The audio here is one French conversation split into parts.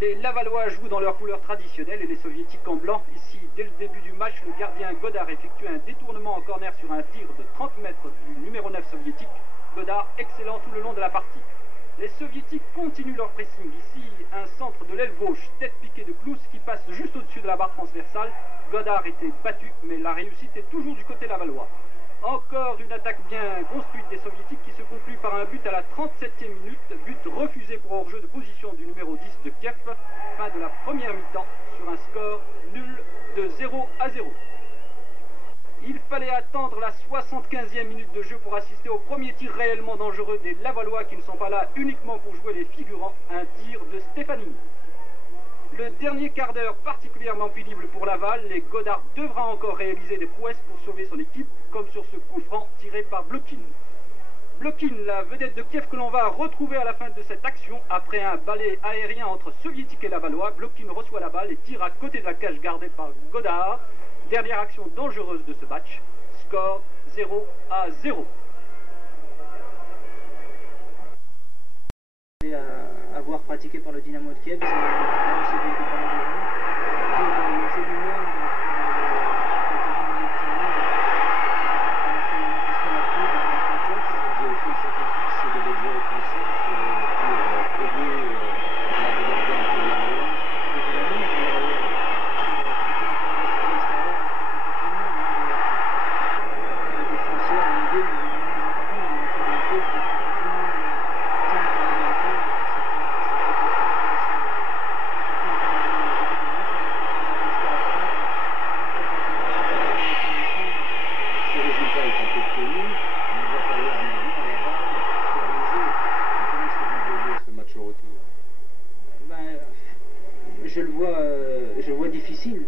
Les Lavallois jouent dans leur couleur traditionnelle et les Soviétiques en blanc. Ici, dès le début du match, le gardien Godard effectue un détournement en corner sur un tir de 30 mètres du numéro 9 soviétique. Godard excellent tout le long de la partie. Les Soviétiques continuent leur pressing. Ici, un centre de l'aile gauche, tête piquée de Klous qui passe juste au-dessus de la barre transversale. Godard était battu, mais la réussite est toujours du côté lavallois. Encore une attaque bien construite des Soviétiques qui se conclut par un but à la 37e minute, but refusé pour hors-jeu de position du numéro 10 de Kiev, fin de la première mi-temps sur un score nul de 0-0. Il fallait attendre la 75e minute de jeu pour assister au premier tir réellement dangereux des Lavallois qui ne sont pas là uniquement pour jouer les figurants, un tir de Stefanini. Le dernier quart d'heure particulièrement pénible pour Laval, les Godard devra encore réaliser des prouesses pour sauver son équipe, comme sur ce coup franc tiré par Blokin. Blokin, la vedette de Kiev que l'on va retrouver à la fin de cette action, après un balai aérien entre Soviétiques et Lavallois, Blokin reçoit la balle et tire à côté de la cage gardée par Godard. Dernière action dangereuse de ce match, score 0-0. Avoir pratiqué par le Dynamo de Kiev, je le vois difficile.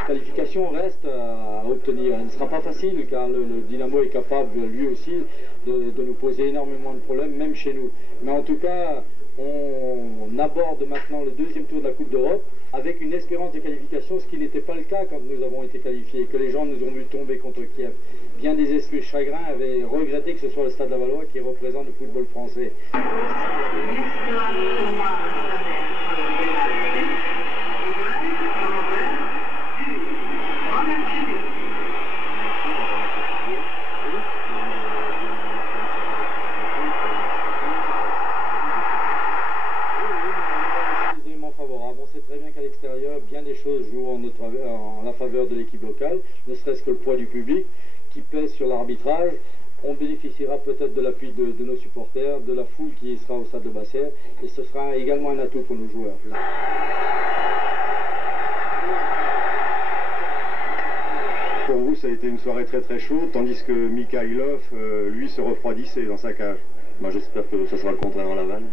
La qualification reste à obtenir. Elle ne sera pas facile car le Dynamo est capable lui aussi de nous poser énormément de problèmes, même chez nous. Mais en tout cas, on aborde maintenant le deuxième tour de la Coupe d'Europe avec une espérance de qualification, ce qui n'était pas le cas quand nous avons été qualifiés, que les gens nous ont vu tomber contre Kiev. Bien des esprits chagrins avaient regretté que ce soit le Stade Lavallois qui représente le football français. Bien des choses jouent en la faveur de l'équipe locale, ne serait-ce que le poids du public qui pèse sur l'arbitrage. On bénéficiera peut-être de l'appui de nos supporters, de la foule qui sera au stade de Bassères, et ce sera également un atout pour nos joueurs. Pour vous, ça a été une soirée très très chaude, tandis que Mikhailov, lui, se refroidissait dans sa cage. Moi, j'espère que ce sera le contraire en Laval.